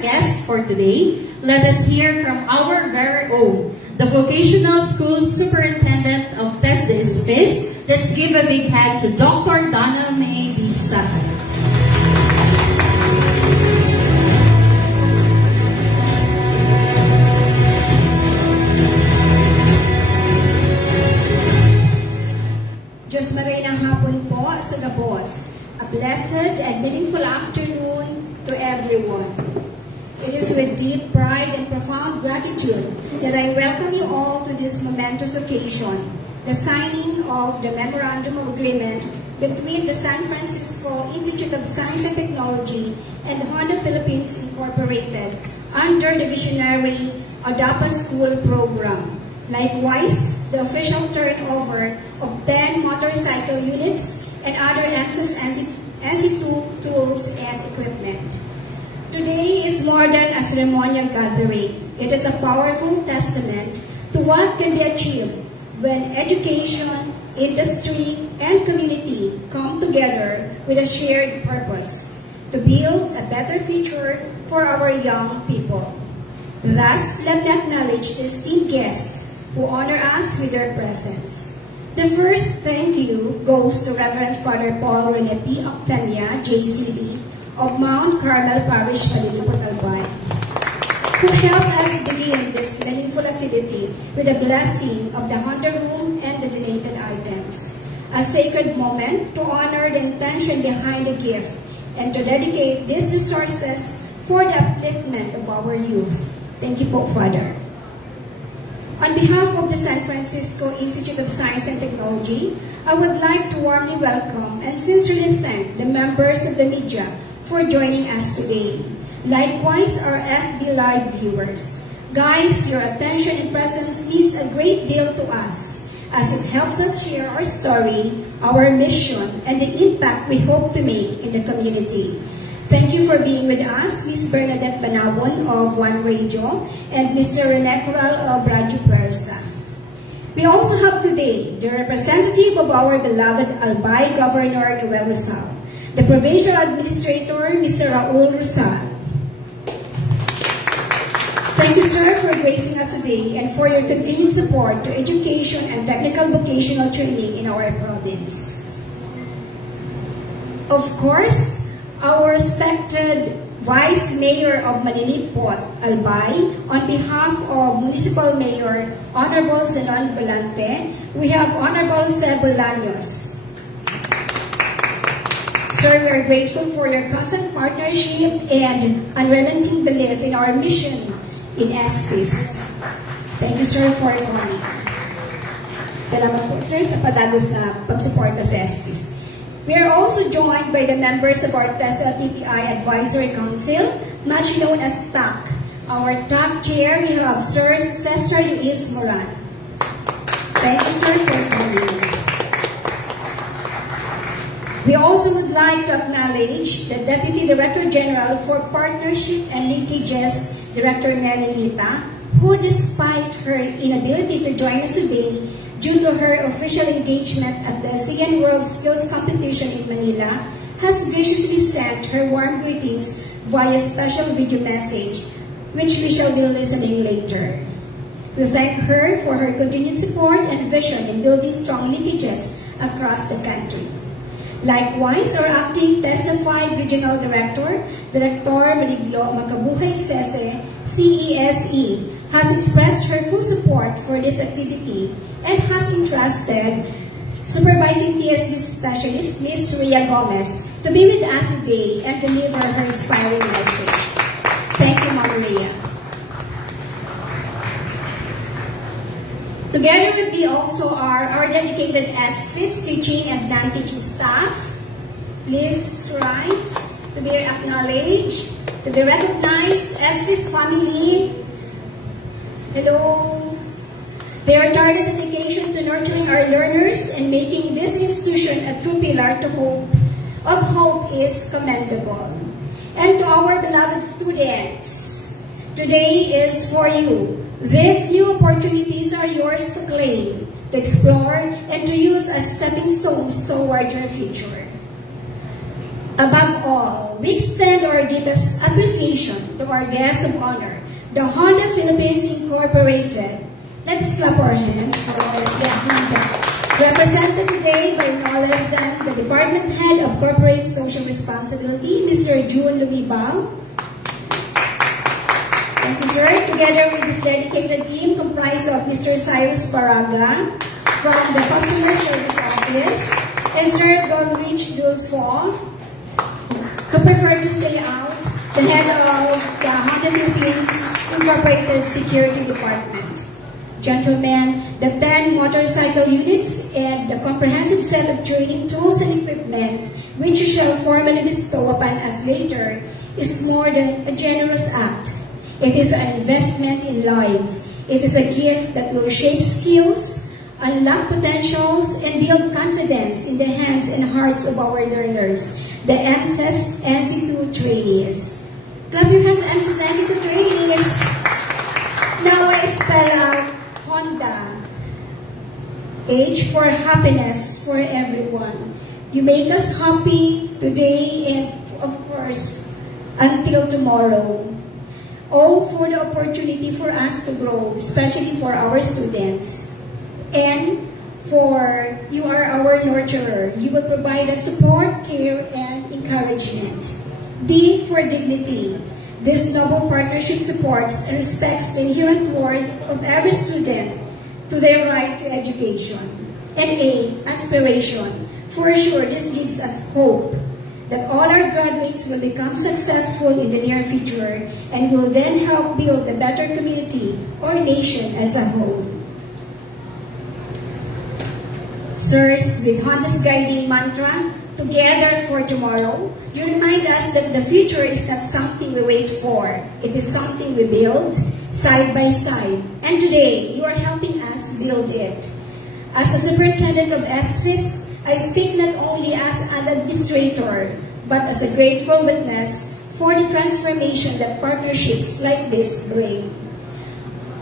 guest for today, let us hear from our very own, the Vocational School Superintendent of TESDA SFIS. Let's give a big hand to Dr. Donna May B. Sahay. Diyos marayang hapon po sa Gabos. A blessed and meaningful afternoon to everyone. It is with deep pride and profound gratitude that I welcome you all to this momentous occasion, the signing of the Memorandum of Agreement between the San Francisco Institute of Science and Technology and Honda Philippines Incorporated under the visionary ADAPA School program. Likewise, the official turnover of 10 motorcycle units and other access NC2 tools and equipment. Today is more than a ceremonial gathering. It is a powerful testament to what can be achieved when education, industry, and community come together with a shared purpose to build a better future for our young people. Thus, let me acknowledge esteemed guests who honor us with their presence. The first thank you goes to Reverend Father Paul Rene P. Octemia, JCD, of Mount Carmel Parish, Malilipot, Albay, who helped us begin this meaningful activity with a blessing of the Honda room and the donated items. A sacred moment to honor the intention behind the gift and to dedicate these resources for the upliftment of our youth. Thank you po, Father. On behalf of the San Francisco Institute of Science and Technology, I would like to warmly welcome and sincerely thank the members of the media for joining us today. Likewise, our FB Live viewers. Guys, your attention and presence means a great deal to us as it helps us share our story, our mission, and the impact we hope to make in the community. Thank you for being with us, Ms. Bernadette Banabon of One Radio and Mr. Rene Coral of Radio Persa. We also have today the representative of our beloved Albay Governor Noel Rizal, the Provincial Administrator, Mr. Raul Rizal. Thank you, sir, for gracing us today and for your continued support to education and technical vocational training in our province. Of course, our respected Vice Mayor of Malilipot, Albay, on behalf of Municipal Mayor Honorable Zenon Volante, we have Honorable Seb Bolaños. Sir, we are grateful for your constant partnership and unrelenting belief in our mission in SFIS. Thank you, sir, for coming. Salamat po, sir, sa padalo sa pagsuporta sa SFIS. We are also joined by the members of our TESDA TTI Advisory Council, much known as TAC. Our TAC chair, we have Sir Cesar Luis Moran. Thank you, sir, for coming. We also would like to acknowledge the Deputy Director General for Partnership and Linkages, Director Nelly, who despite her inability to join us today, due to her official engagement at the ASEAN World Skills Competition in Manila, has graciously sent her warm greetings via special video message, which we shall be listening later. We thank her for her continued support and vision in building strong linkages across the country. Likewise, our acting TESDA 5 Regional Director, Director Mariglo Makabuhay Sese, CESE, has expressed her full support for this activity and has entrusted Supervising TSD Specialist, Ms. Rhea Gomez, to be with us today and deliver her inspiring message. Thank you, Mama Rhea. Together with me also are our dedicated SFIS teaching and non-teaching staff. Please rise to be acknowledged, to be recognized. SFIS family, hello. Their tireless dedication to nurturing our learners and making this institution a true pillar of hope is commendable. And to our beloved students, today is for you. These new opportunities are yours to claim, to explore, and to use as stepping stones toward your future. Above all, we extend our deepest appreciation to our guest of honor, the Honda Philippines Incorporated. Let us clap our hands for the Honda. Represented today by no less than the Department Head of Corporate Social Responsibility, Mr. June Lumibao. Thank you, sir. Together with this dedicated team comprised of Mr. Cyrus Baraga from the Customer Service Office and Sir Dolrich Dulfo, who preferred to stay out, the head of the Honda Philippines Incorporated Security Department. Gentlemen, the 10 motorcycle units and the comprehensive set of training tools and equipment which you shall formally bestow upon us later is more than a generous act. It is an investment in lives. It is a gift that will shape skills, unlock potentials, and build confidence in the hands and hearts of our learners, the MSES NC2 trainees. Clap your hands, MSES NC2 trainees. Now I spell out Honda. H for happiness for everyone. You make us happy today and, of course, until tomorrow. O for the opportunity for us to grow, especially for our students. N for you are our nurturer. You will provide us support, care, and encouragement. D for dignity. This noble partnership supports and respects the inherent worth of every student to their right to education. And A, aspiration. For sure, this gives us hope that all our graduates will become successful in the near future and will then help build a better community or nation as a whole. Sirs, with Honda's guiding mantra, together for tomorrow, you remind us that the future is not something we wait for. It is something we build side by side. And today, you are helping us build it. As a superintendent of SFIS, I speak not only as an administrator, but as a grateful witness for the transformation that partnerships like this bring.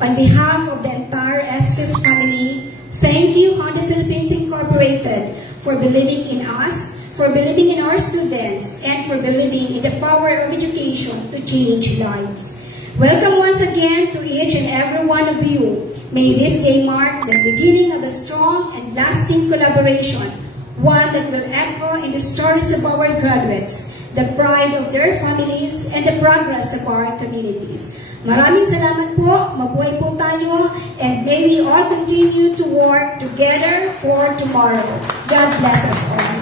On behalf of the entire SFIS family, thank you, Honda Philippines Incorporated, for believing in us, for believing in our students, and for believing in the power of education to change lives. Welcome once again to each and every one of you. May this day mark the beginning of a strong and lasting collaboration, one that will echo in the stories of our graduates, the pride of their families, and the progress of our communities. Maraming salamat po, mabuhay po tayo, and may we all continue to work together for tomorrow. God bless us all.